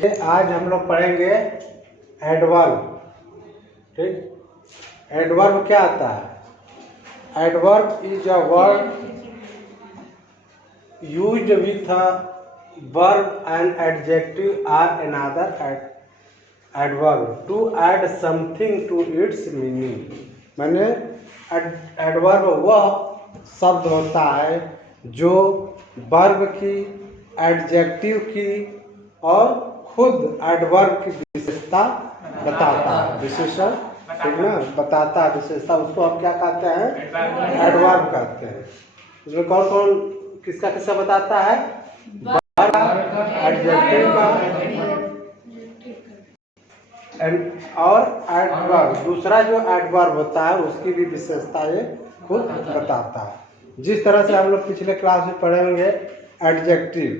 देखिए आज हम लोग पढ़ेंगे एडवर्ब। ठीक, एडवर्ब क्या आता है? Adverb is a word used with a verb and adjective or another adverb to add something to its meaning. मैंने एडवर्ब वह शब्द होता है जो वर्ब की, एडजेक्टिव की और खुद एडवर्ब की विशेषता बताता है। विशेषण, ठीक ना, बताता है विशेषता, उसको हम क्या कहते हैं? एडवर्ब कहते हैं। इसमें कौन कौन किसका किसका बताता है? वर्ब, एडजेक्टिव का और एडवर्ब। दूसरा जो एडवर्ब होता है उसकी भी विशेषता ये खुद बताता है। जिस तरह से हम लोग पिछले क्लास में पढ़े होंगे एडजेक्टिव।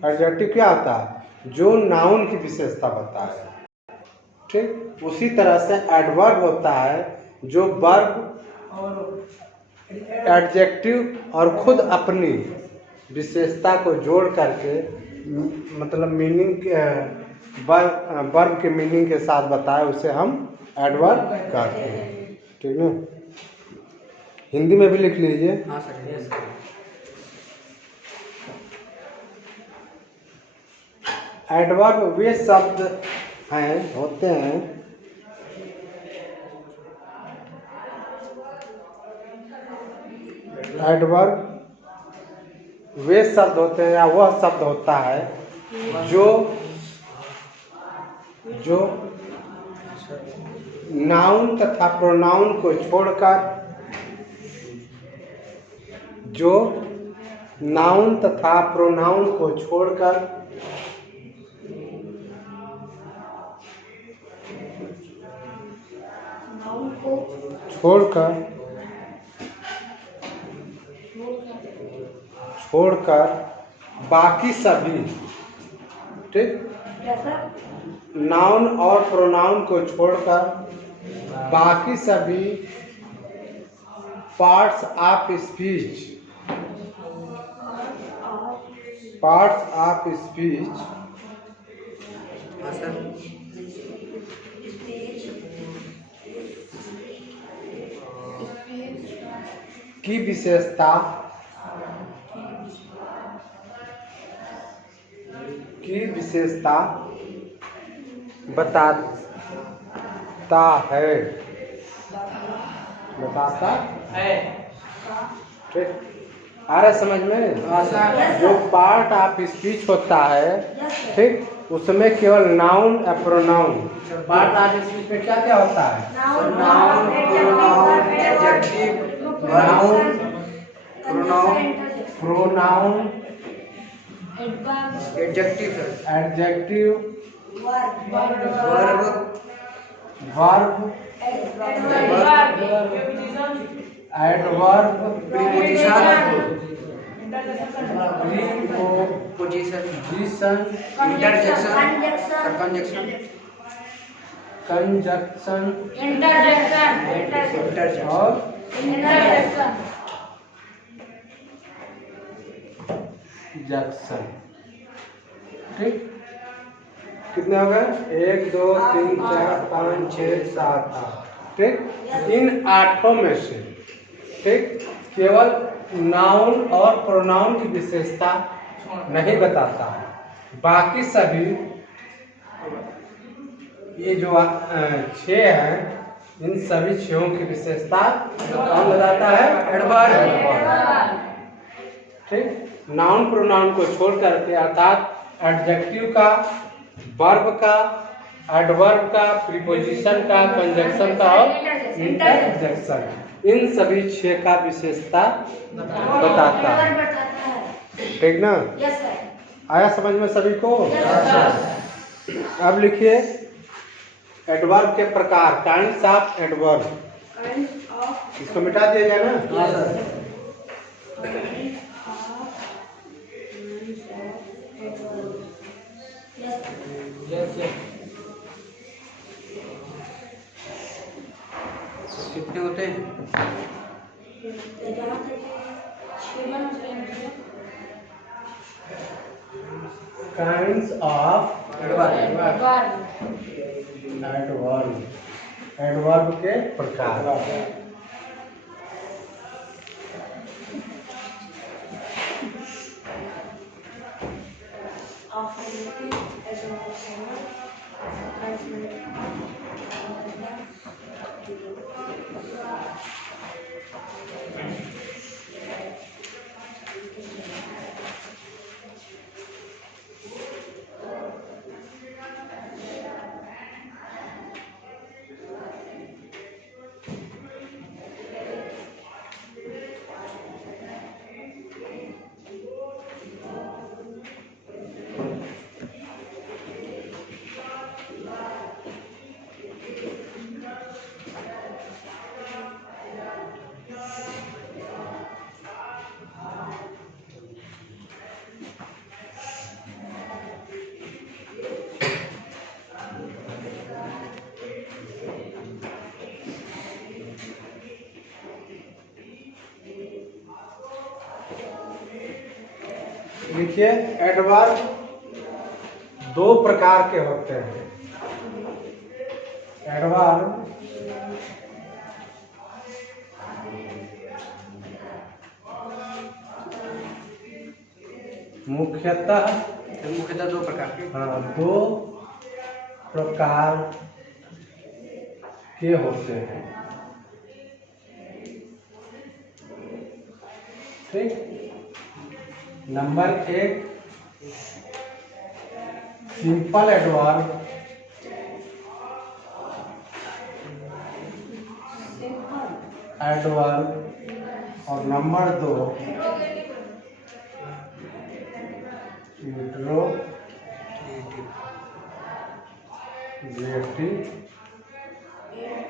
एडजेक्टिव क्या होता है? जो नाउन की विशेषता बताता है। ठीक, उसी तरह से एडवर्ब होता है जो वर्ब, एडजेक्टिव और खुद अपनी विशेषता को जोड़ करके मतलब मीनिंग वर्ब के मीनिंग के साथ बताए, उसे हम एडवर्ब कहते हैं। ठीक है, हिंदी में भी लिख लीजिए। हाँ सर। एडवर्ब वे शब्द होते हैं एडवर्ब वे शब्द होते हैं या वह शब्द होता है जो नाउन तथा प्रोनाउन को छोड़कर, जो नाउन तथा प्रोनाउन को छोड़कर बाकी सभी, ठीक, नाउन और प्रोनाउन को छोड़कर बाकी सभी पार्ट्स ऑफ स्पीच की विशेषता बताता है। ठीक, आ रहा समझ में? जो पार्ट ऑफ स्पीच होता है, ठीक, उसमें केवल नाउन या प्रोनाउन। पार्ट ऑफ स्पीच में क्या क्या होता है? Noun, pronoun, adjective, pronoun, adjective, verb, adverb, preposition, conjunction और जंक्शन। ठीक, कितने हो गए? 1 2 3 4 5 6 7 8। ठीक, इन 8 में से, ठीक, केवल नाउन और प्रोनाउन की विशेषता नहीं बताता है। बाकी सभी ये जो 6 हैं, इन सभी 6 की विशेषता कौन बताता है? एडवर्ब। ठीक, नाउन प्रोनाउन को छोड़ करके, अर्थात एडजेक्टिव का, वर्ब का, एडवर्ब का, प्रीपोजिशन का, कंजक्शन का और इंटरजेक्शन, इन सभी 6 का विशेषता बताता है। ठीक ना? आया समझ में सभी को? अब लिखिए एडवर्ब के प्रकार, काइंड्स ऑफ एडवर्ब। इसको मिटा दिया जाए ना? कितने होते हैं? काइंड्स ऑफ एडवर्ब, एडवर्ब के प्रकार। देखिए, एडवर्ब दो प्रकार के होते हैं। एडवर्ब मुख्यतः दो प्रकार के। हाँ, दो प्रकार के होते हैं। ठीक। नंबर एक, सिंपल एडवर्ब, और नंबर दो, इंट्रोगेटिव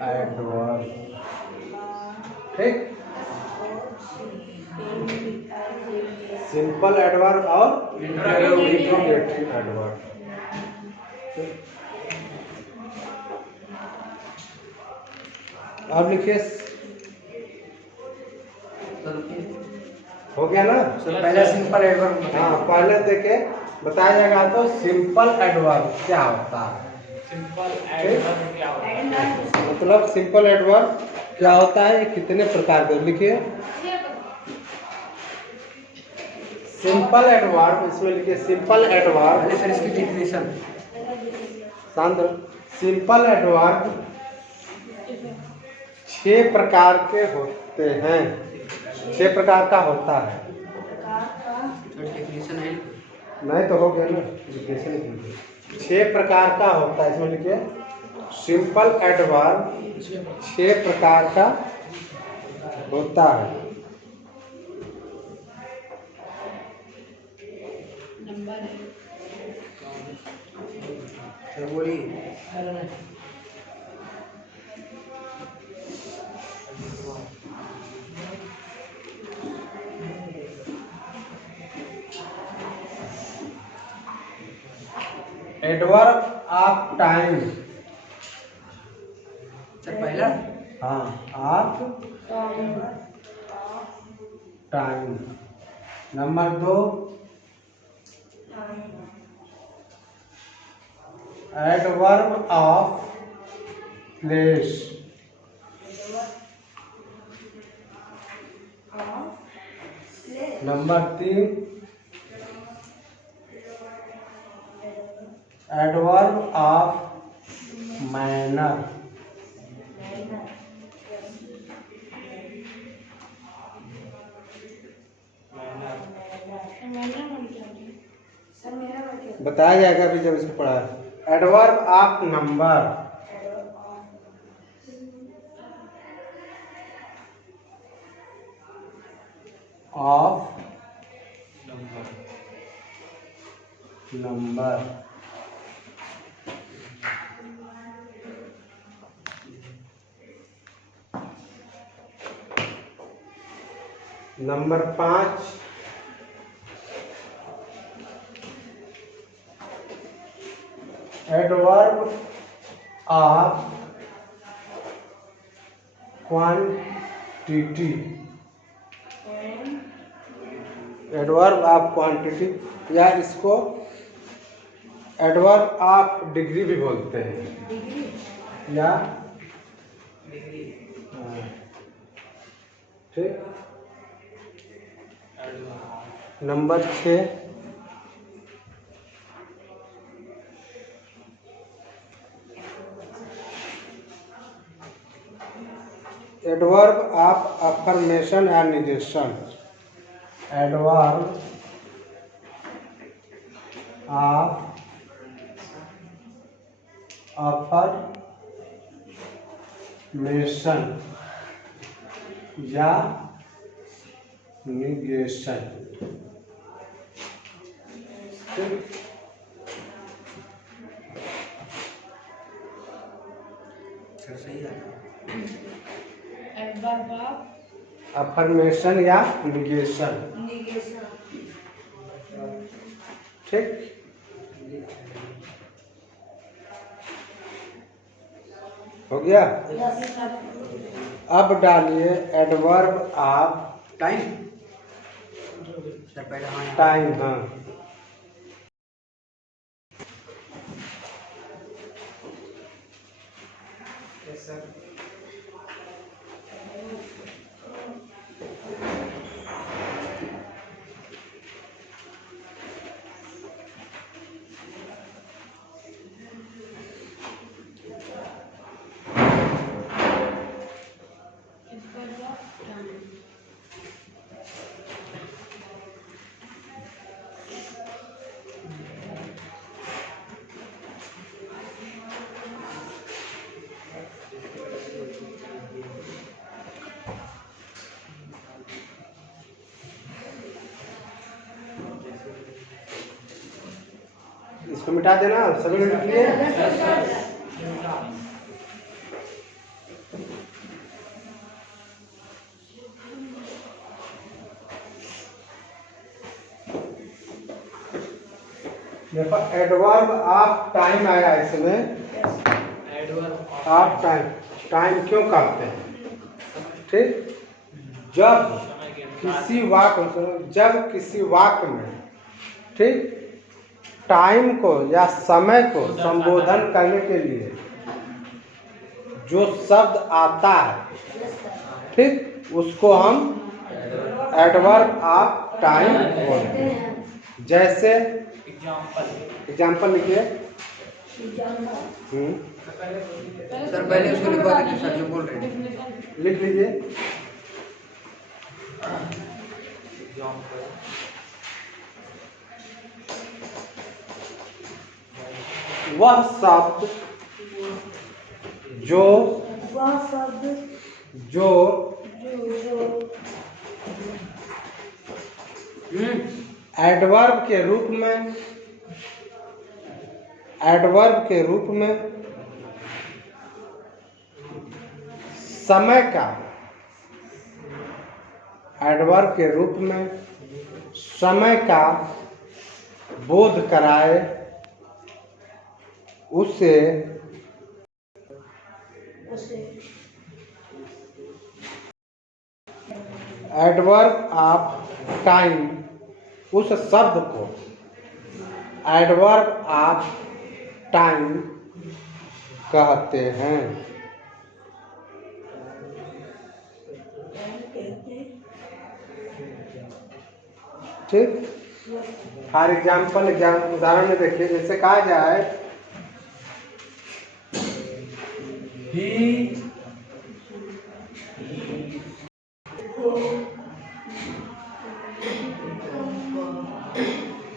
एडवर्ब। ठीक। सिंपल एडवर्ब और इंट्रोगेटिव एडवर्ब। अब लिखिए, हो गया ना? पहले सिंपल एडवर्ब। हाँ, पहले देखे बताया जाएगा। तो सिंपल एडवर्ब क्या होता है? सिंपल एडवर्ब क्या होता है? मतलब सिंपल एडवर्ब क्या होता है, कितने प्रकार के? लिखिए, सिंपल एडवर्ब, इसमें लिखिए सिंपल एडवर्ब। पहले सर इसकी डेफिनेशन। शांत। सिंपल एडवर्ब 6 प्रकार के होते हैं। 6 प्रकार का होता है। डेफिनेशन है नहीं तो हो गया ना, डेफिनेशन। 6 प्रकार का होता है, इसमें लिखिए सिंपल एडवर्ब 6 प्रकार का होता है। सर बोलिए। Adverb of time. सर पहला। हाँ, of time. Number 2, adverb of place. Number 3, adverb of manner. बताया जाएगा अभी जब इसको पढ़ा। Adverb of number, of number. Number 5, adverb of quantity. Adverb of quantity, या इसको एडवर्ब आप डिग्री भी बोलते हैं डिग्री या डिग्री ठीक। नंबर 6, एडवर्ब ऑफ अफर्मेशन या निगेशन। एडवर्ब ऑफ अफर्मेशन या निगेशन। सर सही है। एडवर्ब ऑफ अफर्मेशन या निगेशन। निगेशन ठीक। हो गया। अब डालिए एडवर्ब ऑफ टाइम सर पहले हाँ यहाँ। टाइम। हाँ yes sir. Adverb of time इसको मिटा देना, सभी ने लिख लिए। देखो एडवर्ब ऑफ टाइम आया इसमें। एडवर्ब ऑफ टाइम, टाइम क्यों कहते हैं? ठीक। जब किसी वाक्य, जब किसी वाक्य में ठीक टाइम को या समय को संबोधन करने के लिए जो शब्द आता है ठीक, उसको हम एडवर्ब ऑफ टाइम बोलते हैं। जैसे एग्जाम्पल लिखिए। सर पहले उसको लिखवा दीजिए सर जो बोल रहे हैं। लिख लीजिए। वह शब्द जो वह शब्द जो एडवर्ब के रूप में, एडवर्ब के रूप में समय का, एडवर्ब के रूप में समय का बोध कराए, उसे एडवर्ब ऑफ टाइम, उस शब्द को एडवर्ब ऑफ टाइम कहते हैं। ठीक। फॉर एग्जाम्पल उदाहरण में देखिए, जैसे कहा जाए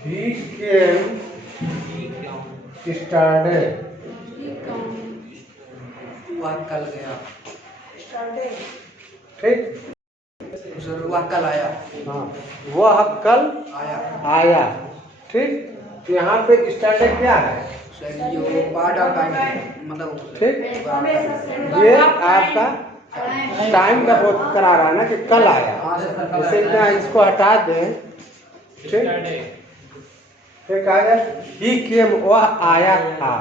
he came yesterday। वह कल गया। ठीक। सर वह कल आया। हाँ, वह कल आया। आया। ठीक। तो यहाँ पे स्टैंडे क्या है? सर ये पार्ट ऑफ टाइम मतलब ठीक। ये आपका टाइम का बोध करा रहा है ना कि कल आया। हाँ सर। जैसे इतना इसको हटा दें। ठीक। फिर कहा जाए ही केम, वह आया था।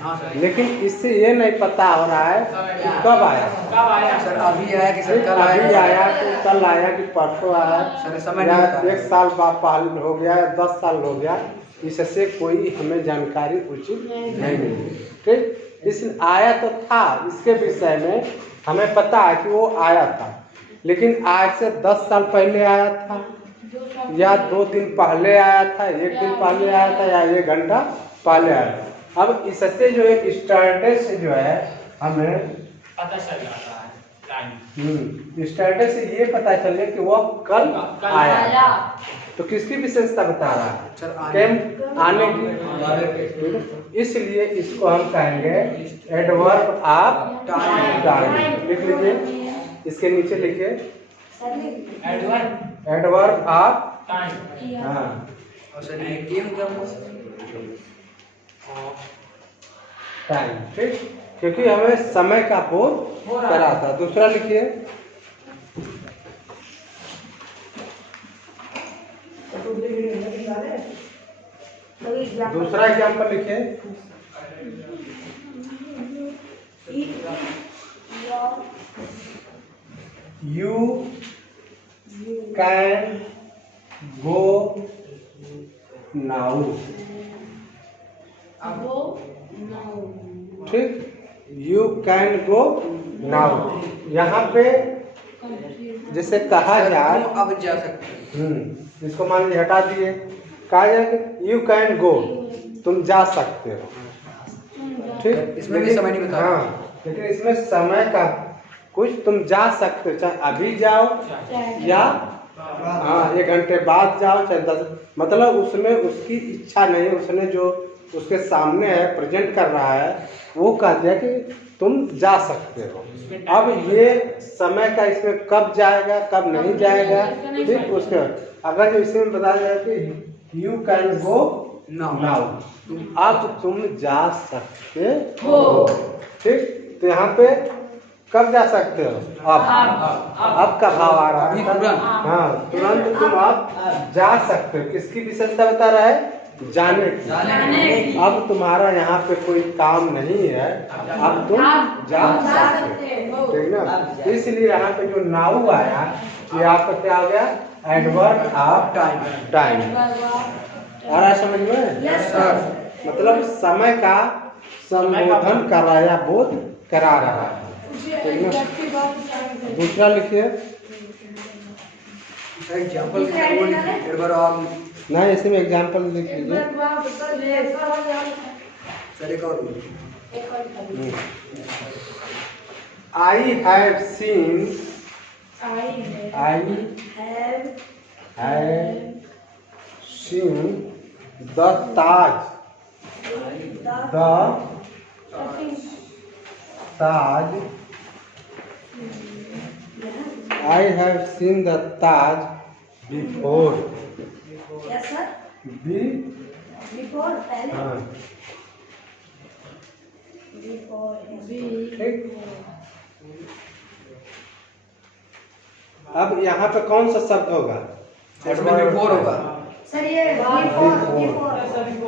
हाँ सर। लेकिन इससे ये नहीं पता हो रहा है कि कब आया। सर अभी आया कि सर कल अभी आया। आया कि कल आया कि परसों आया, सर समय या नहीं होता है। 1 साल बाद पहले हो गया, 10 साल हो गया, इससे कोई हमें जानकारी उचित नहीं मिली। ठीक, इस आया तो था, इसके विषय में हमें पता है कि वो आया था, लेकिन आज से 10 साल पहले आया था या 2 दिन पहले आया था, 1 दिन पहले आया था या 1 घंटा पहले आया था। अब इससे जो है स्टार्टर से जो है हमें पता चल जाता है टाइम। स्टार्टर से ये पता चले कि वह कल आया। तो किसकी विशेषता बता रहा है? सर, कैम आने की। इसलिए इसको हम कहेंगे एडवर्ब ऑफ टाइम। लिख लीजिए, इसके नीचे लिखिए एडवर्ब ऑफ टाइम। हाँ और सर ये टीम क्या टाइम। ठीक, क्योंकि हमें समय का बोध करा था। दूसरा लिखिए, दूसरा एग्जाम्पल लिखिए। You can go now. ठीक, यू कैन गो नाउ। यहाँ पे जैसे कहा जाए, तुम अब जा सकते हो। इसको मान लीजिए हटा दिए, कहा जाए कि यू कैन गो, तुम जा सकते हो। ठीक, इसमें भी समय नहीं बता रहा। हाँ, लेकिन इसमें समय का कुछ, तुम जा सकते हो, चाहे अभी जाओ या हाँ 1 घंटे बाद जाओ, चाहे 10, मतलब उसमें उसकी इच्छा नहीं, उसने जो उसके सामने है प्रेजेंट कर रहा है, वो कह दिया कि तुम जा सकते हो। अब ये समय का इसमें कब जाएगा कब नहीं जाएगा, ठीक, उसके अगर जो इसमें बताया जाए कि यू कैन गो नाउ, अब तुम जा सकते हो। ठीक, तो यहाँ पे कब जा सकते हो? अब का भाव आ रहा है। तुरंत। हाँ, तुरंत तुम अब जा सकते हो। किसकी विशेषता बता रहा है? जाने की। अब तुम्हारा यहाँ पे कोई काम नहीं है, अब तुम जा सकते हो। ठीक ना, इसलिए यहाँ पे जो नाउ आया ये आपका क्या हो गया? Adverb of time. आ रहा है समझ में? मतलब समय का संबोधन कर रहा है या बोध करा रहा है। ठीक ना, दूसरा लिखिए। एग्जांपल एडवर्ब ऑफ नहीं, इसमें एग्जाम्पल लिख लीजिए। सर एक और I have seen the Taj I have seen the Taj before. Yes, sir. Before, पहले. हाँ, Before. ठीक। अब यहाँ पे कौन सा शब्द होगा? इसमें बिफोर होगा। सर ये before.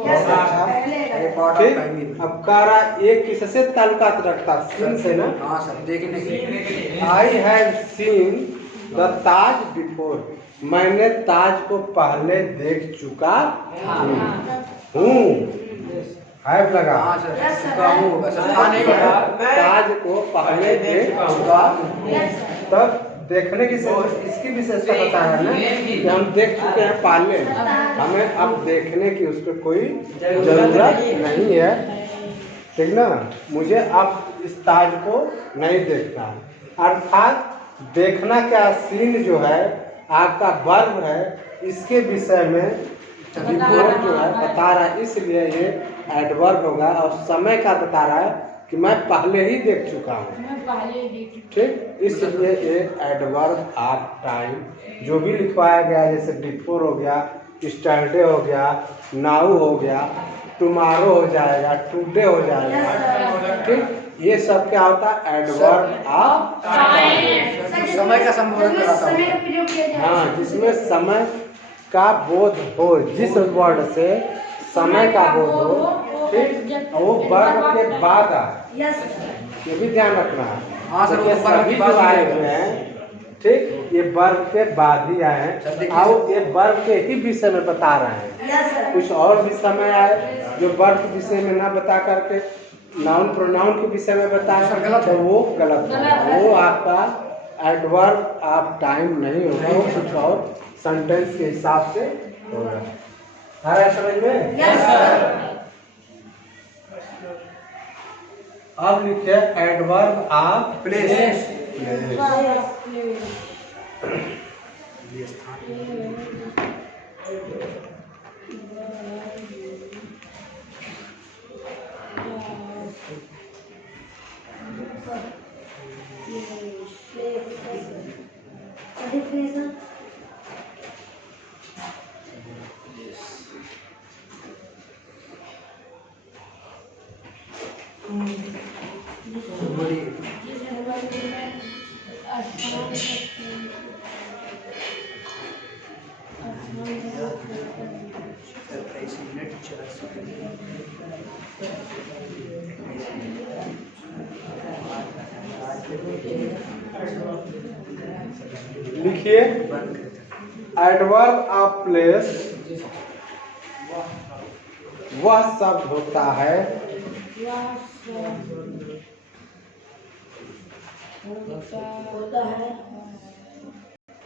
Yes, sir. पहले ये का. पार्ट ऑफ ठीक, टाइम भी। अब कारा एक किससे ताल्लुकात रखता? सीन से ना। हाँ सर, देखने के लिए। I have seen the Taj before, मैंने ताज को पहले देख चुका हूँ। हैव लगा। हाँ सर, Yes, sir. उसका वो होगा सर, हाँ नहीं होगा। ताज को पहले देख चुका हूँ। Yes, sir. तब देखने की इसकी विशेषता बता रहा है ना कि हम देख चुके हैं पहले, हमें अब देखने की उस पर कोई जरूरत नहीं है। ठीक ना, मुझे अब इस ताज को नहीं देखना। अर्थात देखना क्या, सीन जो है आपका वर्ब है, इसके विषय में बिफोर जो है बता रहा है, इसलिए ये एडवर्ब होगा। और समय का बता रहा है कि मैं पहले ही देख चुका हूँ। ठीक, इसलिए ये एडवर्ब ऑफ टाइम जो भी लिखवाया गया, जैसे बिफोर हो गया, स्टरडे हो गया, नाउ हो गया, टुमारो हो जाएगा, टुडे हो जाएगा। ठीक, ये सब क्या होता है? एडवर्ब ऑफ समय का संबोधन कराता समय हूँ। का प्रयोग किया जाए. हाँ, जिसमें समय का बोध हो, जिस वर्ड से समय का बोध हो, ठीक, और वो वर्ग के बाद आए, Yes, sir. ये भी ध्यान रखना है। हाँ सर, वो देखिए, वर्ग सभी के बाद जो आए आएगा। हुए हैं, ठीक, ये वर्ब के बाद ही आए हैं और ये वर्ब के ही विषय में बता रहे हैं। Yes, sir. कुछ और भी समय आए जो वर्ब के विषय में ना बता करके नाउन प्रोनाउन के विषय में बताए तो वो गलत है। वो आपका एडवर्ब ऑफ टाइम नहीं होगा, वो कुछ और सेंटेंस के हिसाब से होगा। आ रहा है समझ में? Yes, sir. अब लिखे एडवर्ब ऑफ प्लेस Definition. लिखिए एडवर्ब ऑफ प्लेस वह शब्द होता है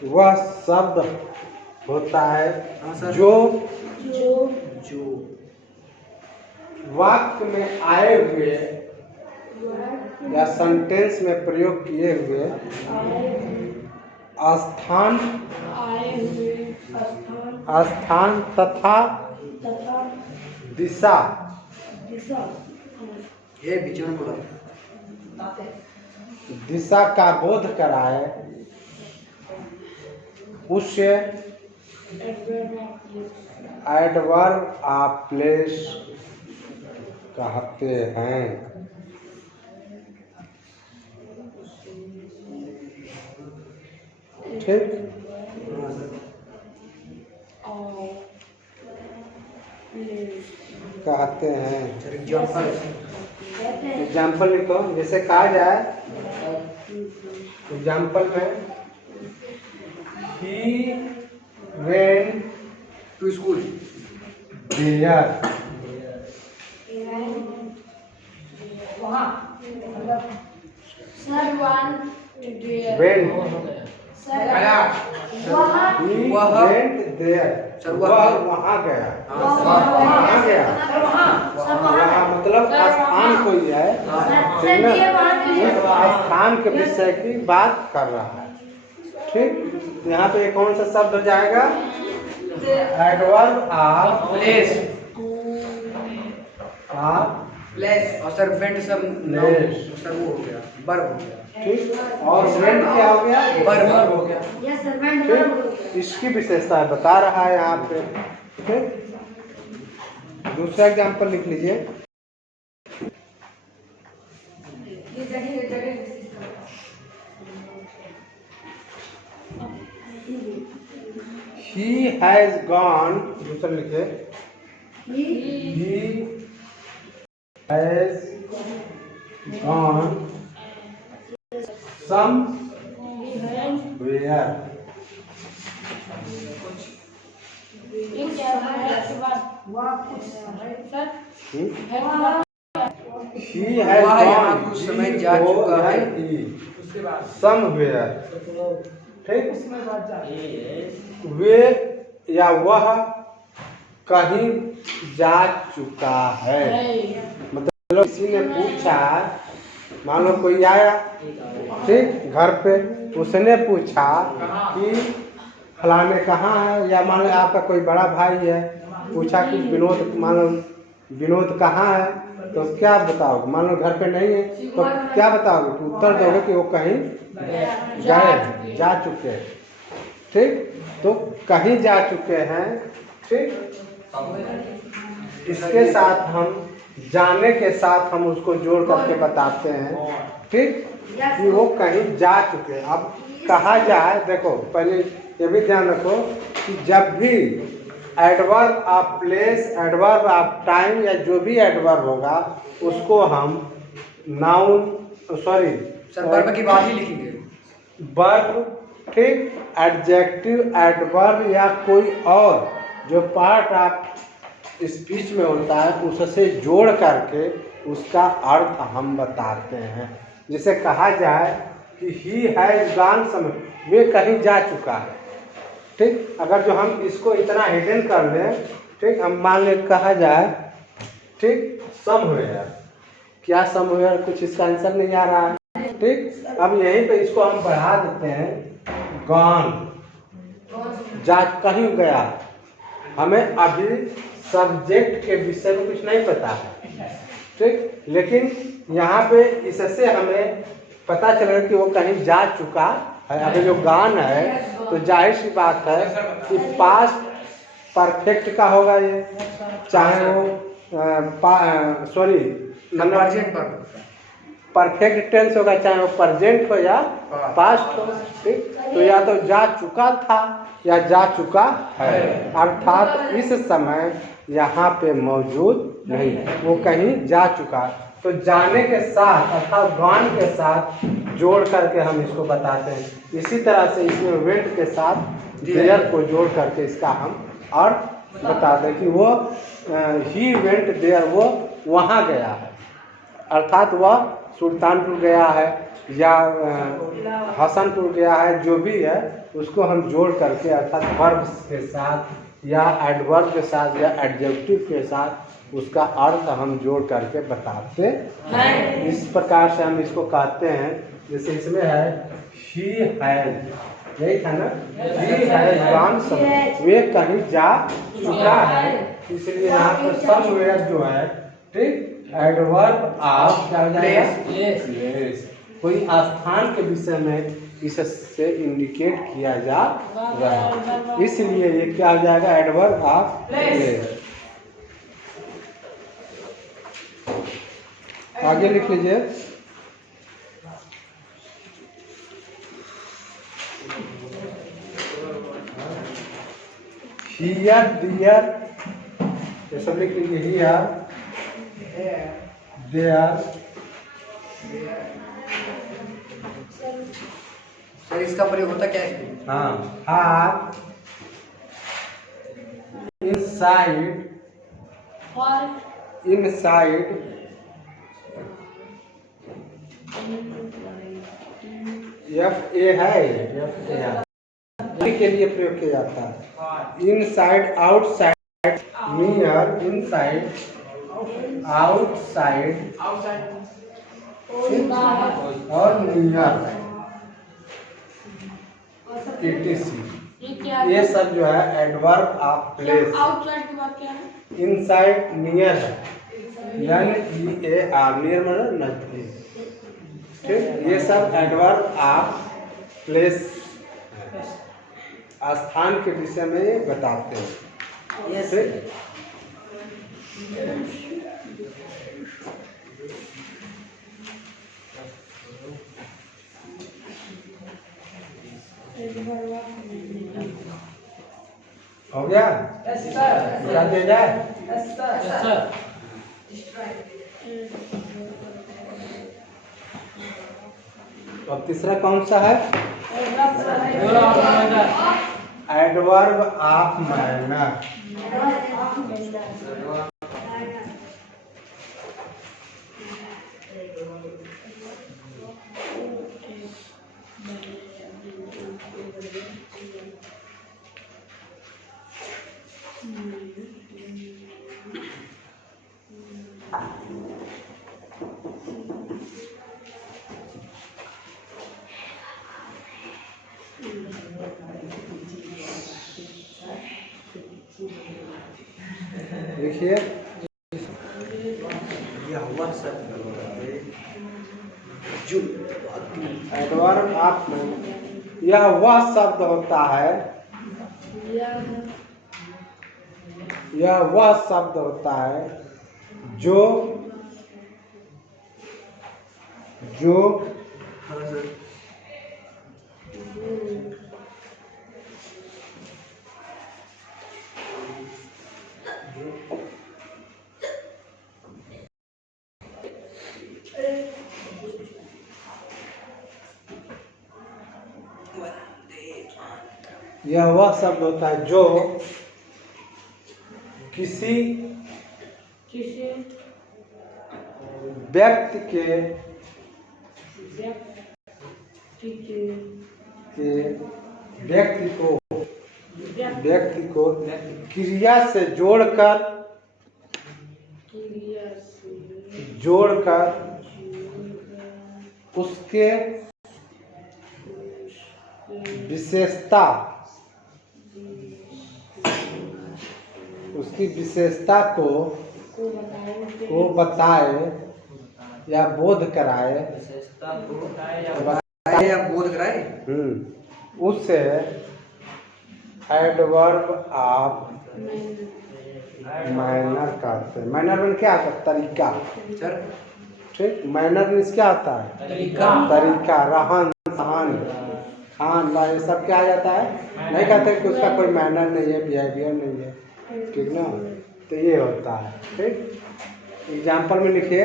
वह शब्द होता है जो वाक्य में आए हुए या सेंटेंस में प्रयोग किए हुए स्थान तथा दिशा ये विचरण बोला दिशा का बोध कराए उसे एडवर्ब ऑफ प्लेस कहते हैं। ठीक, कहते हैं। एग्जाम्पल लिखो, जैसे कहा जाए एग्जाम्पल में he went to school there went वह वहाँ गया वहाँ गया वहाँ मतलब स्थान कोई है स्थान के विषय की बात कर रहा है। ठीक, यहाँ पे कौन सा शब्द हो जाएगा? एडवर्ब ऑफ प्लेस प्लेस और सर वेंट सर सर वो हो गया वर्ब हो गया। ठीक, और वेंट क्या हो गया? वर्ब हो गया। Yes, sir. When ठीक, इसकी विशेषता बता रहा है यहाँ पे। ठीक, दूसरा एग्जाम्पल लिख लीजिए। He has gone, दूसरा लिखे he has gone somewhere he has वह यहाँ gone कुछ समय जा चुका है। somewhere। ठीक, वे या वह कहीं जा चुका है। मतलब किसी ने पूछा, मान लो कोई आया ठीक घर पे, उसने पूछा कि फलाने कहाँ है, या मान लो आपका कोई बड़ा भाई है पूछा कि विनोद, मान लो विनोद कहाँ है, तो क्या बताओगे? मान लो घर पे नहीं है तो क्या बताओगे? तो उत्तर दोगे कि वो कहीं गए, जा चुके हैं। ठीक, तो कहीं जा चुके हैं। ठीक, इसके साथ हम जाने के साथ हम उसको जोड़ करके बताते हैं। ठीक, कि वो कहीं जा चुके हैं। अब कहा जाए, देखो पहले ये भी ध्यान रखो कि जब भी adverb of place, adverb of time या जो भी एडवर्ब होगा उसको हम नाउन सर वर्ब की बात ही लिखेंगे। वर्ब ठीक। एडजेक्टिव, एडवर्ब या कोई और जो पार्ट आप स्पीच में होता है उससे जोड़ करके उसका अर्थ हम बताते हैं। जिसे कहा जाए कि ही हैज गॉन समवेयर, वे कहीं जा चुका है। ठीक, अगर जो हम इसको इतना हिडन कर लें, ठीक, हम मान ले कहा जाए, ठीक, समवेयर, क्या समवेयर, कुछ इसका आंसर नहीं आ रहा है। ठीक, अब यहीं पे इसको हम बढ़ा देते हैं, गॉन, जा कहीं गया। हमें अभी सब्जेक्ट के विषय में कुछ नहीं पता है, ठीक, लेकिन यहाँ पे इससे हमें पता चलेगा कि वो कहीं जा चुका है। अगर जो गॉन है तो जाहिर सी बात है कि पास्ट परफेक्ट का होगा ये, चाहे वो सॉरी परफेक्ट टेंस होगा, चाहे वो प्रेजेंट हो या पास्ट हो। ठीक, तो या तो जा चुका था या जा चुका है, अर्थात इस समय यहाँ पे मौजूद नहीं, वो कहीं जा चुका। तो जाने के साथ अर्थात गॉन के साथ जोड़ करके हम इसको बताते हैं। इसी तरह से इसमें वेंट के साथ देयर को जोड़ करके इसका हम अर्थ बताते हैं कि वो ही वेंट देयर, वो वहाँ गया है, अर्थात वह सुल्तानपुर गया है या हसनपुर गया है, जो भी है उसको हम जोड़ करके अर्थात वर्ब के साथ या एडवर्ब के साथ या एडजेक्टिव के साथ उसका अर्थ हम जोड़ करके बताते हैं। इस प्रकार से हम इसको कहते हैं। जैसे इसमें है ही हैज, यही था ना, ही हैज गॉन समवेयर, वे कहीं जा चुका है, इसलिए यहाँ पर समवेयर जो है, ठीक, एडवर्ब ऑफ क्या हो जाएगा, प्लेस, कोई स्थान के विषय में इससे इंडिकेट किया जा रहा है, इसलिए ये क्या हो जाएगा, एडवर्ब ऑफ प्लेस। आगे लिख लीजिए, हियर डियर, ये सब लिख लीजिए, हियर देयर। सर इसका प्रयोग होता क्या है? हाँ, हार, इनसाइड, इनसाइड, एफ ए है, एफ ए है के लिए प्रयोग किया जाता है। Inside, outside, near, inside, outside और नियर, etc, ये सब जो है एडवर्ब ऑफ प्लेस। आउटसाइड की बात क्या है? इनसाइड नियर है, NEAR, नियर मतलब नजदीक। ठीक, ये सब एडवर्ब ऑफ प्लेस स्थान के विषय में बताते हैं। ठीक, हो गया, बता दिया जाए। अब तीसरा कौन सा है, एडवर्ब ऑफ मैनर। देखिए, एडवर्ब ऑफ मैनर, यह वह शब्द होता है, यह वह शब्द होता है जो यह वह शब्द होता है जो किसी व्यक्ति के व्यक्ति को क्रिया से जोड़कर उसके विशेषता को बताए या बोध कराए या बोध कराए। उसे एडवर्ब ऑफ मैनर कहते हैं। मैनर में क्या होता है? तरीका। ठीक, मैनर में क्या होता है? तरीका, रहन सहन, खान पान, ये सब क्या आ जाता है? नहीं कहते कि उसका कोई मैनर नहीं है, बिहेवियर नहीं है। ठीक ना, तो ये होता है। ठीक, एग्जाम्पल में लिखिए।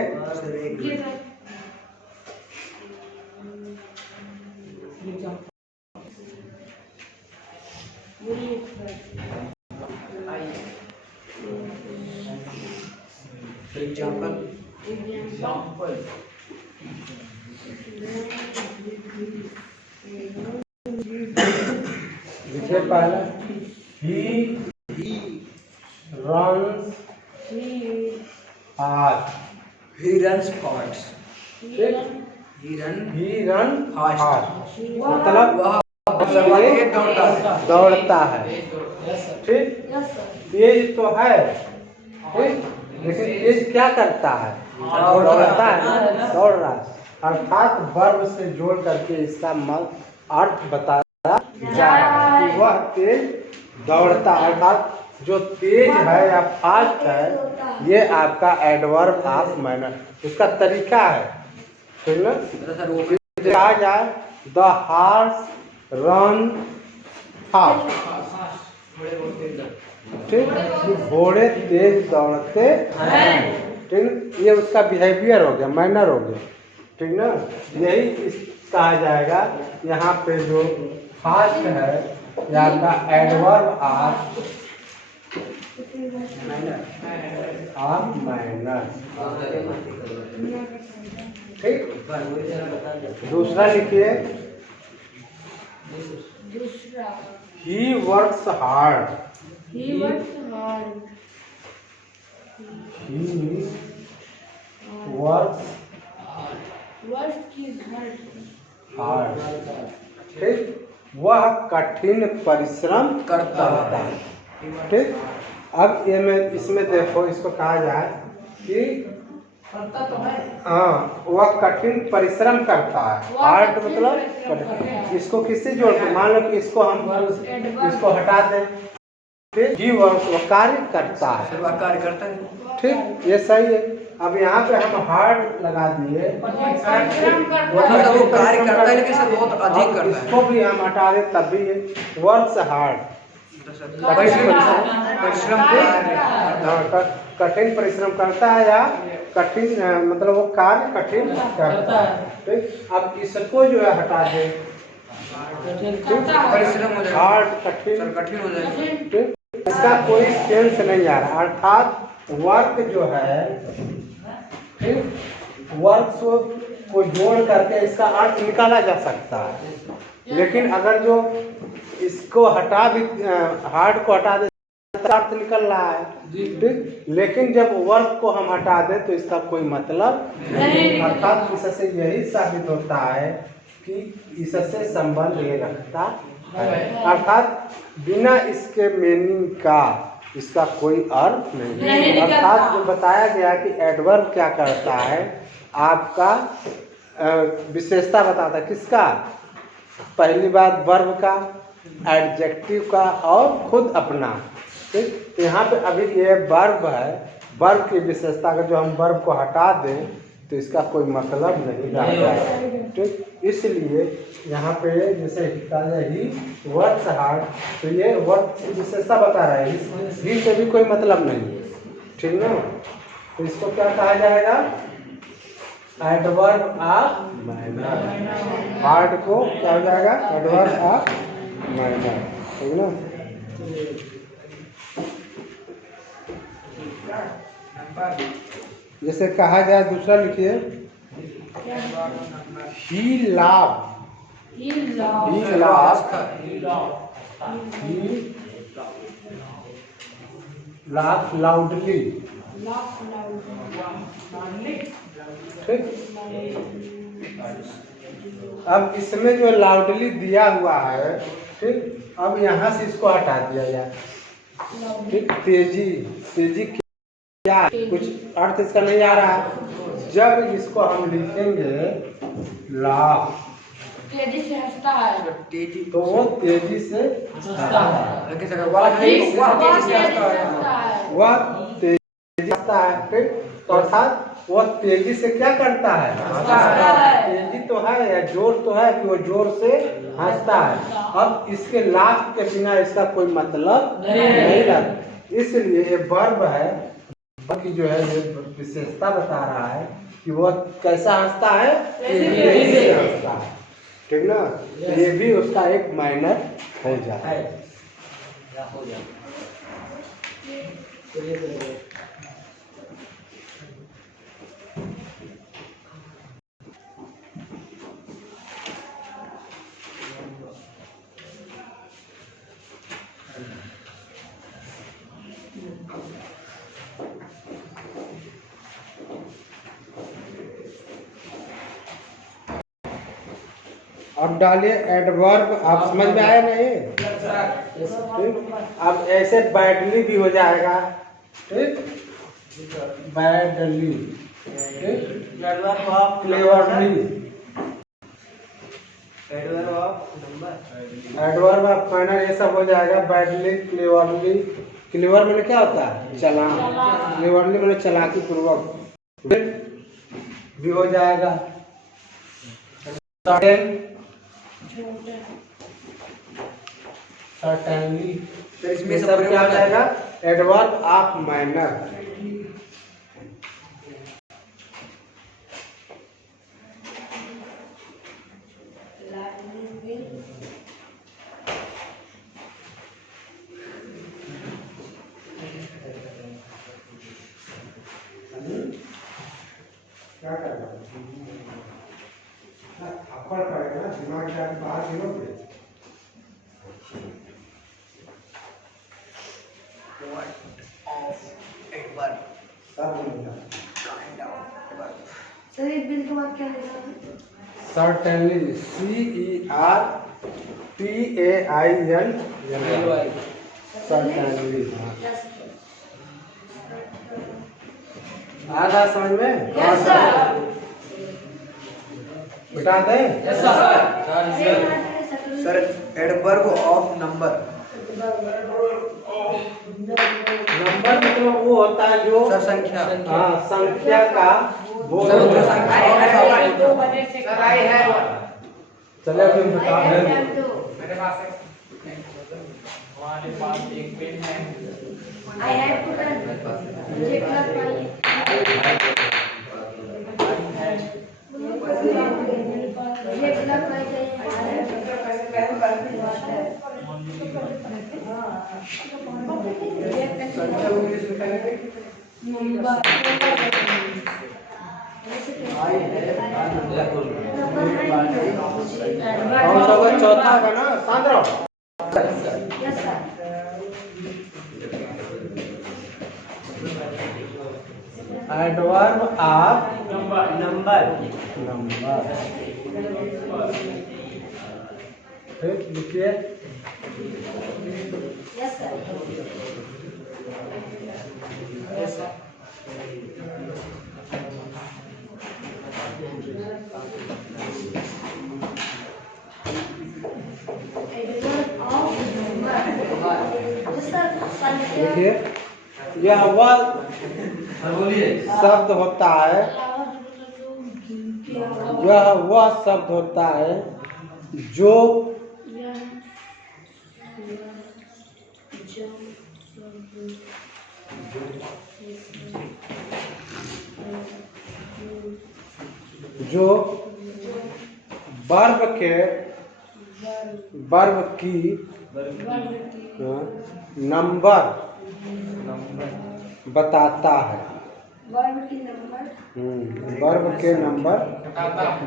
एग्जाम्पल लिखिए पहले, he runs fast। he runs fast। ठीक, he run fast मतलब वह तेज दौड़ता है। ठीक, तेज तो है, ठीक, लेकिन तेज क्या करता है? दौड़ता है, दौड़ रहा है। अर्थात वर्ब से जोड़ करके इसका अर्थ बताया जा रहा है कि वह तेज दौड़ता है। अर्थात जो तेज है या फास्ट है, ये आपका एडवर्ब ऑफ मैनर, उसका तरीका है। ठीक ना, कहा जाए द हॉर्स रन फास्ट। ठीक, घोड़े तेज दौड़ते हैं। ठीक, ये उसका बिहेवियर हो गया, मैनर हो गया। ठीक ना, यही कहा जाएगा यहाँ पे जो फास्ट है या आपका एडवर्ब ऑफ मैनर। ठीक, दूसरा लिखिए, he works hard. He works hard. ठीक, वह कठिन परिश्रम करता है। ठीक, अब ये में इसमें देखो, इसको कहा जाए कि हाँ, वह कठिन परिश्रम करता है। हार्ड मतलब कठिन। इसको किससे जोड़, मान लो कि इसको हम इसको हटा दें। ठीक, ही वर्क, वह कार्य करता है। ठीक, ये सही है। अब यहाँ पे हम हार्ड लगा दिए, मतलब वो कार्य करता है लेकिन सर बहुत अधिक करता है। इसको भी हम हटा दें तब भी ये वर्क्स हार्ड, कठिन परिश्रम करता है या कठिन मतलब वो कार्य कठिन करता है। ठीक, अब इसको जो है हटा दें, परिश्रम हो जाएगा, हार्ड कठिन हो जाएगा। ठीक, इसका कोई सेंस नहीं आ रहा। अर्थात वर्क जो है, ठीक, वर्क को जोड़ करके इसका अर्थ निकाला जा सकता है। लेकिन अगर जो इसको हटा भी, हार्ड को हटा दे, अर्थ निकल रहा है। ठीक, लेकिन जब वर्क को हम हटा दें तो इसका कोई मतलब नहीं। अर्थात इससे यही साबित होता है कि इससे संबंध ये रखता है। अर्थात बिना इसके मीनिंग का इसका कोई अर्थ नहीं। अर्थात जो बताया गया कि एडवर्ब क्या करता है, आपका विशेषता बताता है। किसका? पहली बात वर्ब का, एडजेक्टिव का और खुद अपना। ठीक, तो यहाँ पे अभी ये वर्ब है, वर्ब की विशेषता का जो हम वर्ब को हटा दें तो इसका कोई मतलब नहीं रहता है। ठीक, इसलिए यहाँ पे जैसे ही वर्क्स हार्ड, तो ये वर्ब की विशेषता बता रहा है, ही से भी कोई मतलब नहीं। ठीक ना, तो इसको क्या कहा जाएगा? Adverb of manner. हार्ड को क्या हो जाएगा? Adverb of manner. ठीक ना। जैसे कहा जाए दूसरा लिखिए, ही लाभ, ही लाभ, ही लाभ लाउडली, ठीक। अब इसमें जो लाउडली दिया हुआ है, ठीक, अब यहाँ से इसको हटा दिया जाए, ठीक। तेजी, तेजी क्या है? कुछ अर्थ इसका नहीं आ रहा है। जब इसको हम लिखेंगे लाभ, तेजी से हंसता है, तेजी तो वो तेजी से हंसता है, वह तेजी से हंसता है, वह तेजी से हंसता है, ठीक। तो अर्थात वह तेजी से क्या करता है? हंसता है। तेजी तो है या जोर तो है कि वो जोर से हंसता है। अब इसके लाभ के बिना इसका कोई मतलब नहीं लगता, इसलिए ये वर्ब है, वर्ब की जो है ये विशेषता बता रहा है कि वो कैसा हंसता है? तेजी से हंसता है, ठीक ना। ये भी उसका एक माइनर हो जाता है। अब डालिए एडवर्ब, आप समझ में आया नहीं? ठीक। अब ऐसे बैडली भी हो जाएगा, ठीक, बैडली, ठीक, क्लेवरली, एडवर्ब ऑफ माइनर, ये सब हो जाएगा। बैडली, क्लेवरली, क्लेवर मैंने क्या होता है? चालाक, क्लेवरली मैंने चालाकी पूर्वक, भी हो जाएगा। सर्टेनली, तो इसमें सब क्या हो जाएगा? Adverb of minor. क्या करना थप्पड़ पड़ेगा, दिमाग के आप बाहर गिरोगे। सर ये बिल के बाद क्या लिखा है? Certainly, CERTAIN, certainly. आ रहा समझ में? Yes sir. बता दें? Sir adverb of number, number मतलब वो होता है जो सर संख्या, हाँ संख्या का बोल सर होता संख्या है। चलिए अभी हम बता रहे हैं। मेरे पास हमारे पास एक पेन है। I have to run. मुझे क्लास पानी। मुझे क्लास पानी संख्या को इंग्लिश में क्या लिखेंगे? कौन सा होगा? चौथा होगा ना? शांत रहो। Yes sir. Adverb of number ठीक लिखिए। Yes sir. देखिए यह वह शब्द होता है, यह वह शब्द होता है जो जो वर्ब की नंबर बताता है। वर्ब की नंबर वर्ब के नंबर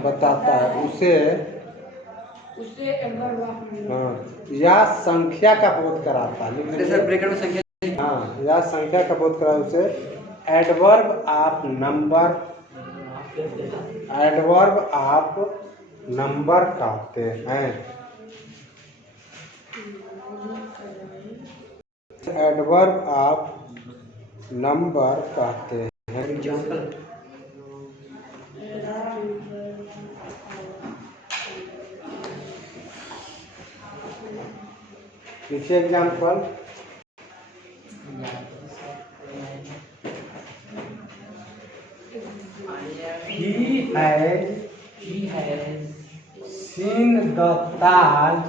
बताता है उसे एडवर्ब ऑफ हाँ या संख्या का बोध कराता है। अरे सर ब्रैकेट में संख्या हाँ या संख्या का बोध कराता है उसे एडवर्ब ऑफ नंबर कहते हैं। एडवर्ब ऑफ नंबर कहते हैं। एग्जाम्पल लिखिए example. He has seen the Taj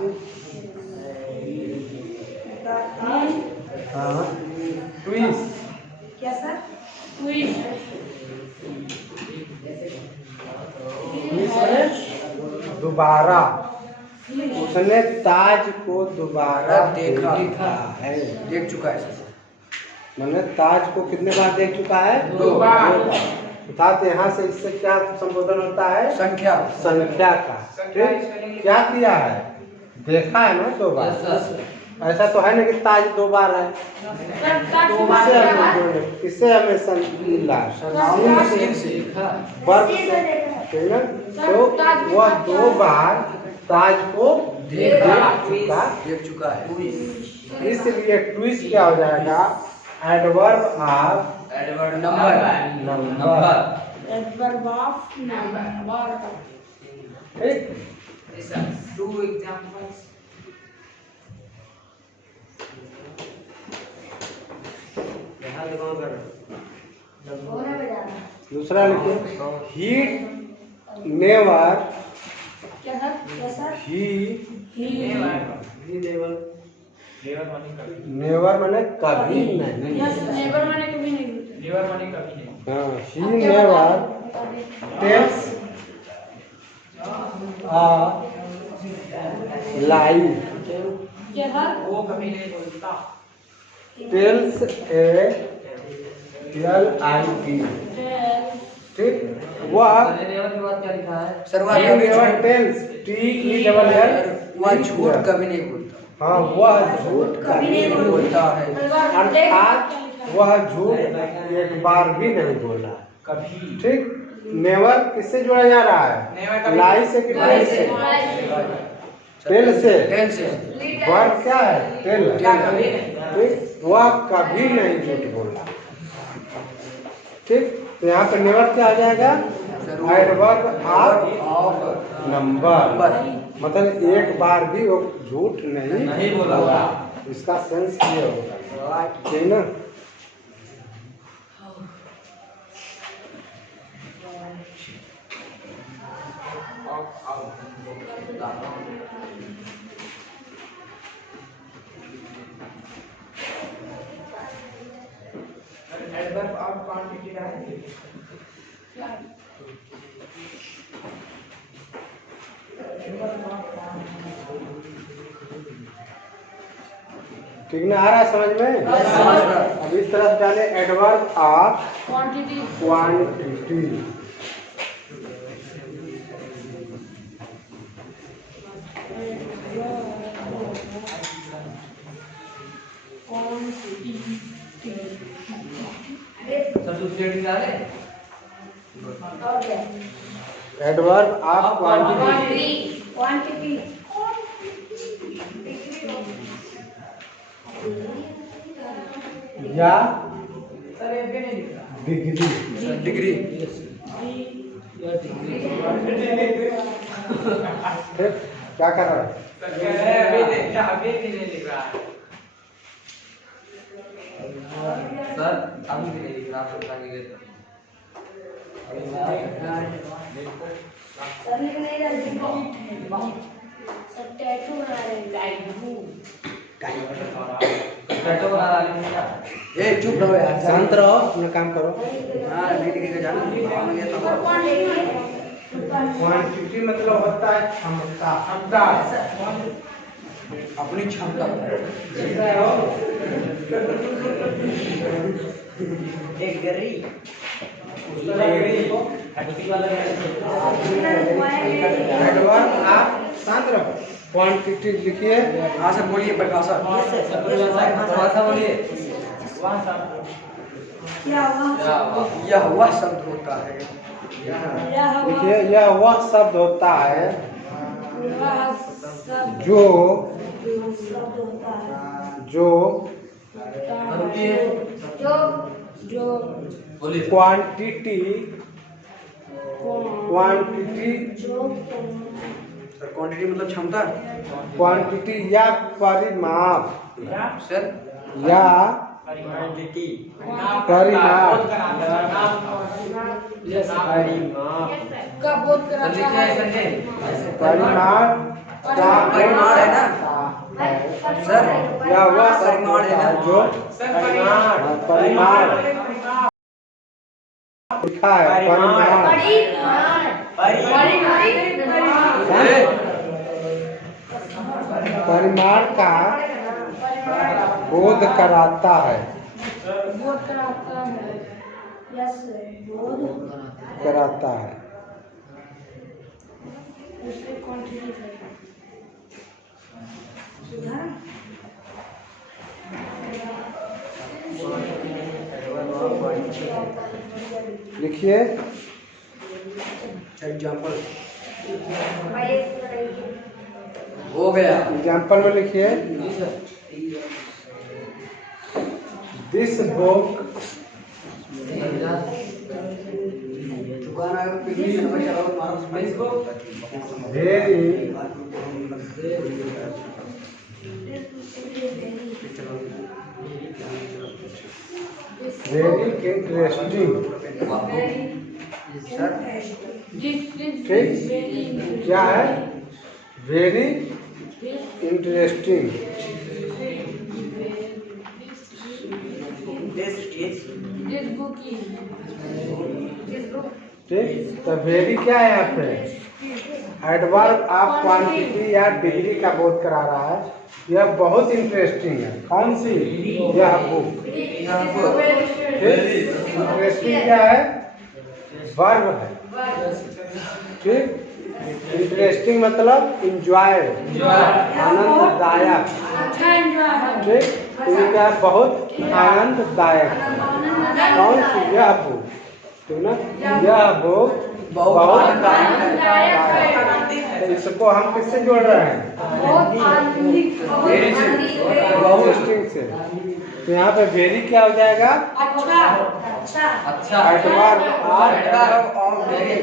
twice। क्या सर? दोबारा उसने ताज को दोबारा देखा है। देख चुका है सर। मैंने ताज को कितने बार देख चुका है? 2 बार। अर्थात यहाँ से इससे क्या संबोधन होता है? संख्या का। ठीक? क्या किया है? देखा है ना 2 बार। ऐसा तो है ना कि ताज 2 बार है। किससे हमें मिला? वर्ब से। ठीक है? तो वह 2 बार ताज को देख चुका है। इसलिए ट्विस्ट क्या हो जाएगा? Adverb of number adverb of number. ठीक? Two examples. दूसरा लिखिए। ही नेवर क्या सर? क्या सर? नेवर माने कभी नहीं। नेवर माने कभी नहीं। हाँ ही नेवर टेल्स अ लाई। क्या सर? वो कभी नहीं बोलता। Tells LIT। ठीक? वह sir he never tells TELL। वह झूठ कभी नहीं बोलता। हाँ वह झूठ कभी नहीं बोलता है। अर्थात वह झूठ एक बार भी नहीं बोला कभी। ठीक? नेवर किससे जोड़ा जा रहा है? लाई से कि टेल से? टेल से। वर्ब क्या है? टेल। ठीक? वह कभी नहीं झूठ बोला। ठीक? तो यहाँ पे नेवर क्या आ जाएगा? Adverb of number. मतलब एक बार भी वो झूठ नहीं बोला। इसका सेंस ये होगा। ठीक ना? Adverb of quantity है। ठीक ना? आ रहा है समझ में? अब इस तरफ जाने adverb of quantity. Adverb of quantity या डिग्री। क्या कर रहा है? अभी भी नहीं लिख रहा है। सर अभी भी नहीं लिख रहा। सर लिख नहीं रहा। सब टैटू बना रहे हैं। टैटू बना रहा है। ए चुप रहो यार। शांत रहो, अपना काम करो। हाँ नहीं लिखेगा जाना। क्वांटिटी मतलब होता है क्षमता। अपनी क्षमता एक गरी एडवर्ब आप शांत रहो। क्वांटिटी लिखिए। हाँ सर बोलिए प्रकाश सर। भाषा बोलिए। क्या हुआ? यह वह शब्द होता है लिखिए यह वह शब्द होता है जो क्वांटिटी सर क्वांटिटी मतलब क्षमता क्वांटिटी या परिमाप सर या परिमाप का बोध कराता है। परिमाण का परिमाण है ना सर या वह परिमाण है ना जो परिमाण लिखा है परिमाण परिमाण का बोध कराता है बोध कराता है। यस बोध कराता है। उससे क्वांटिटी है। सुधार लिखिए एग्जाम्पल हो गया एग्जाम्पल में लिखिए दिस बुक वेरी इंटरेस्टिंग। ठीक क्या है? Very interesting. ठीक तो वेरी क्या है यहाँ पे? एडवर्ब आप क्वांटिटी या डिग्री का बोध करा रहा है। यह बहुत इंटरेस्टिंग है। कौन सी? यह बुक। इंटरेस्टिंग क्या है? वर्ब है। ठीक इंटरेस्टिंग मतलब इंजॉय आनंददायक। ठीक इनका बहुत आनंददायक। कौन सी? यह बुक। ठीक ना? यह बुक बहुत आनंददायक है। तो इसको हम किससे जोड़ रहे हैं? इंटरेस्टिंग से। तो यहाँ पे वेरी क्या हो जाएगा? अच्छा एडवर्ब और वेरी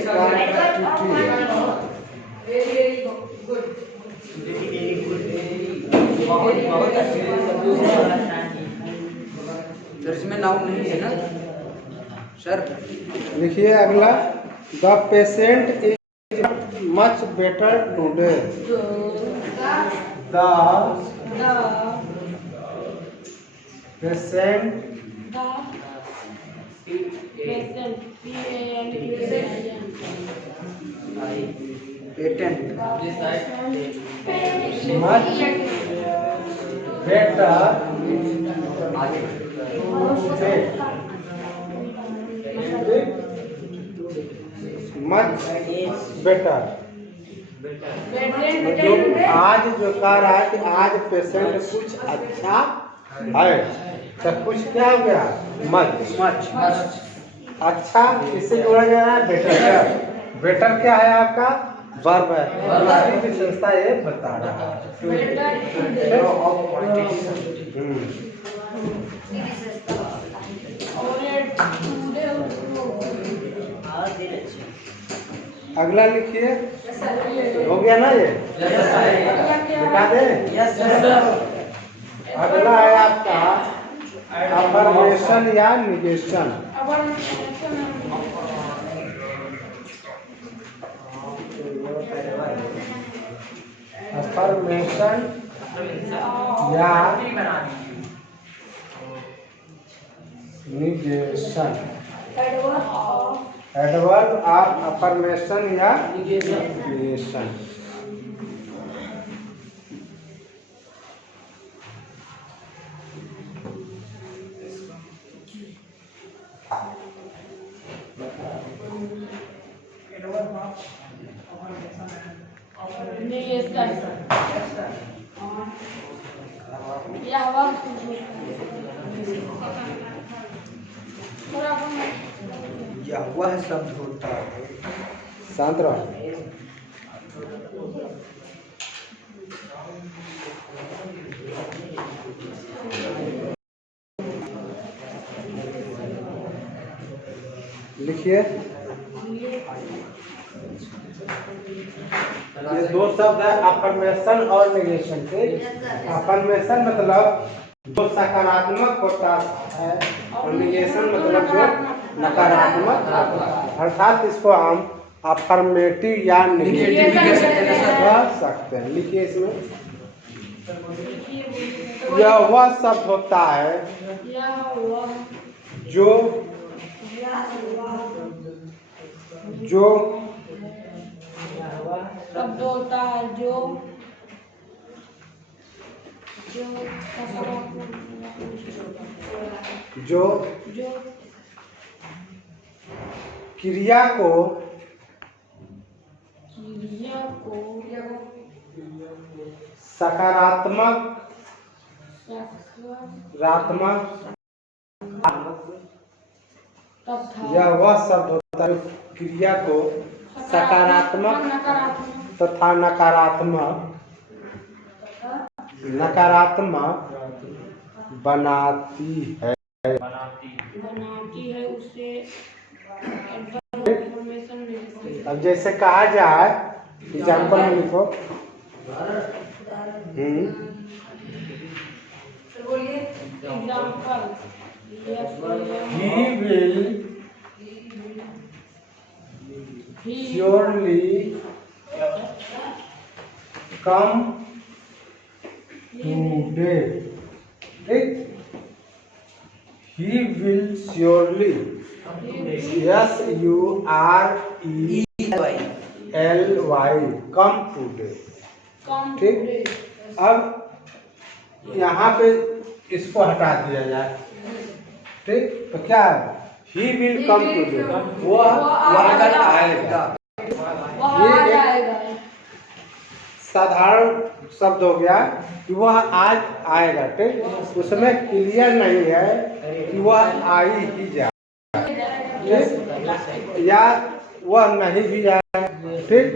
सर इसमें नाउन नहीं है ना सर। लिखिए अगला the patient is much better today. The patient patent much better much better जो आज जो कह रहा है कि आज पेशेंट कुछ अच्छा है तो कुछ क्या हो गया? मच अच्छा किससे जोड़ा जा रहा है? बेटर। बेटर क्या है आपका? वर्ब है। उसकी विशेषता ये बता रहा है। अगला लिखिए। हो गया ना ये? बता दें। अगला है आपका अफर्मेशन या निगेशन। अफर्मेशन या निगेशन। एडवर्ब ऑफ अफर्मेशन या निगेशन। यह वह यह वह शब्द होता है। शांत रहो। लिखिए, ये दो शब्द है अफर्मेशन और निगेशन के। अफर्मेशन मतलब जो सकारात्मक होता है और निगेशन मतलब जो नकारात्मक, अर्थात इसको हम अफर्मेटिव या निगेटिव कह सकते हैं। लिखिए इसमें, यह वह शब्द होता है जो शब्द होता है जो क्रिया को सकारात्मक यह वह शब्द होता है क्रिया को सकारात्मक तथा नकारात्मक बनाती है उसे। अब जैसे कहा जाए, एग्जाम्पल में लिखो। He will surely come today. ठीक? He will surely, SURELY, come today. ठीक? अब यहाँ पे इसको हटा दिया जाए। ठीक, तो क्या है? He will come today, वह कल आएगा। ये एक साधारण शब्द हो गया कि वह आज आएगा। ठीक, उसमें क्लियर नहीं है कि वह आ ही जाए या वह नहीं भी आए। ठीक,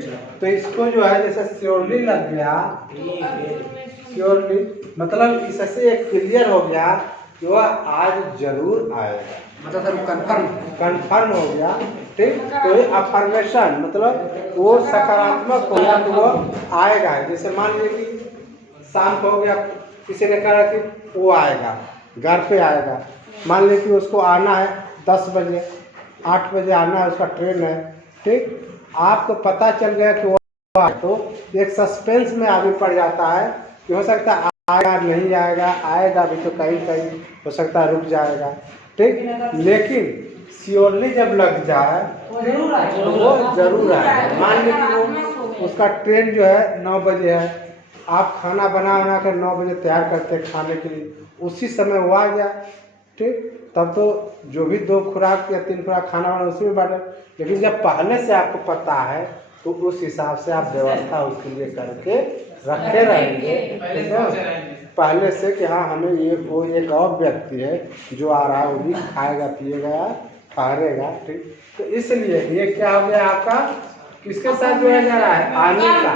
तो इसको जो है जैसे श्योरली लग गया, श्योरली मतलब इससे एक क्लियर हो गया कि वह आज जरूर आएगा, मतलब सर कंफर्म हो गया। ठीक, तो ये अफर्मेशन मतलब वो सकारात्मक हो गया कि वो आएगा। जैसे मान लीजिए कि शाम को हो गया, किसी ने कहा कि वो आएगा, घर पे आएगा। मान लीजिए कि उसको आना है 10 बजे, 8 बजे आना है, उसका ट्रेन है। ठीक, आपको पता चल गया कि वो तो एक सस्पेंस में आदमी पड़ जाता है कि हो सकता है आएगा नहीं आएगा, आएगा भी तो कहीं हो सकता है रुक जाएगा। ठीक, लेकिन श्योरली जब लग जाए वो जरूर आएगा। मान लीजिए वो उसका ट्रेन जो है 9 बजे है, आप खाना बना कर 9 बजे तैयार करते हैं खाने के लिए, उसी समय वो आ गया। ठीक, तब तो जो भी 2 खुराक या 3 खुराक खाना बना उसी में बांटे। लेकिन जब पहले से आपको पता है तो उस हिसाब से आप व्यवस्था उसके लिए करके रखे रहेंगे। पहले से कि हाँ हमें ये वो एक और व्यक्ति है जो आ रहा है, वो भी खाएगा पिएगा ठहरेगा। ठीक, तो इसलिए ये क्या हो गया आपका, किसके साथ जोड़ा जा रहा है? आने का,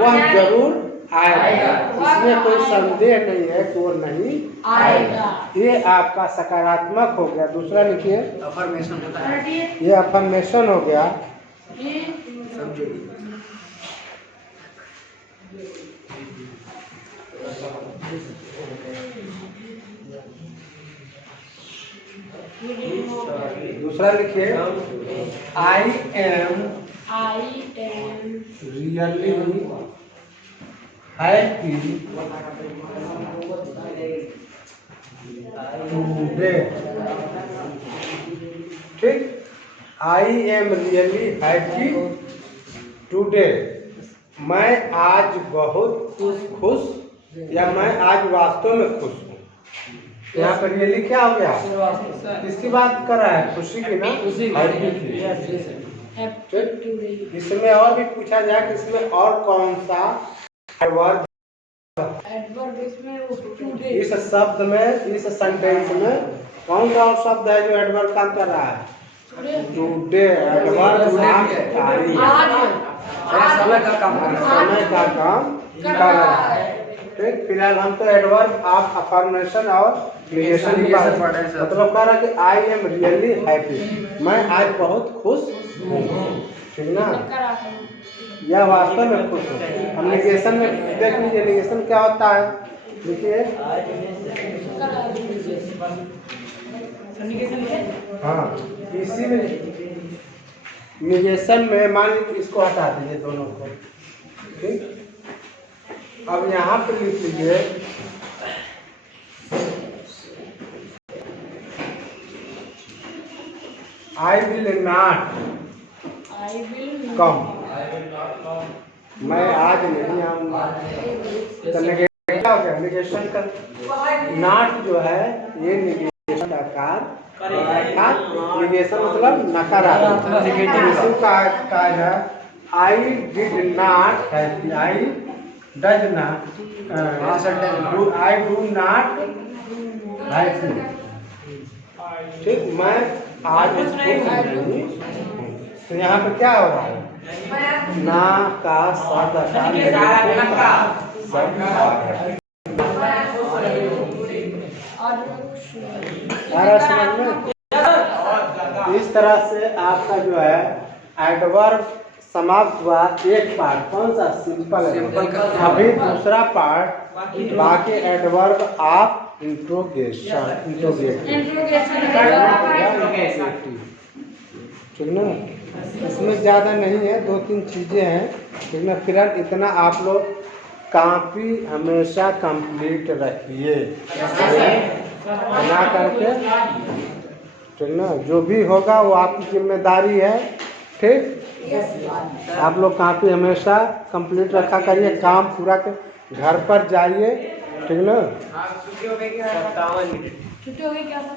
वह जरूर आएगा, इसमें कोई संदेह नहीं है कि वो नहीं आएगा। ये आपका सकारात्मक हो गया। दूसरा लिखिए, अफर्मेशन। ये अफर्मेशन हो गया। दूसरा लिखिए, I am really happy today. ठीक, I am really happy today, मैं आज बहुत खुश या मैं आज वास्तव में खुश हूँ। यहाँ पर रियली क्या हो गया? किसकी बात कर रहा है? खुशी की ना, हैप्पी की। इसमें और भी पूछा जाए कि इसमें और कौन सा वर्ड एडवर्ब इसमें वो टुडे इस शब्द में, इस सेंटेंस में कौन सा और शब्द है जो एडवर्ब काम कर रहा है? टुडे एडवर्ब समय का काम कर रहा है। समय का काम कर रहा है। ठीक, फिलहाल हम तो एडवर्ब आप अफर्मेशन और निगेशन की बात पढ़ रहे हैं, सर। मतलब कह रहा कि आई एम रियली हैप्पी, मैं आज बहुत खुश हूँ। ठीक ना, यह वास्तव में खुश हूँ। हम निगेशन में देख लीजिए, निगेशन क्या होता है, देखिए। हाँ, इसी में निगेशन में मान लीजिए इसको हटा दीजिए दोनों को। ठीक, अब यहाँ पे लिख लीजिए आई विल नॉट कम, मैं आज नहीं आऊंगा। तो निगेशन क्या हो गया? निगेशन का नॉट जो है ये निगेशन का कार्य, निगेशन मतलब नकारात्मक। इसी का कार्य है I did not happy, I does not, I do not happy. ठीक, मैं आज खुश नहीं हूँ। तो यहाँ पे क्या हो रहा है? ना का शब्द समझ में। इस तरह से आपका जो है एडवर्ब समाप्त हुआ। एक पार्ट कौन सा? सिंपल। अभी दूसरा पार्ट बाकी एडवर्ब आप इंट्रोगेशन, ठीक ना। इसमें ज़्यादा नहीं है, 2-3 चीज़ें हैं, ठीक ना। फिलहाल इतना आप लोग कॉपी हमेशा कंप्लीट रखिए बना करके, ठीक ना। जो भी होगा वो आपकी जिम्मेदारी है। ठीक, आप लोग कॉपी हमेशा कंप्लीट रखा करिए, काम पूरा कर घर पर जाइए। ठीक ना। छुट्टी हो गई क्या सर?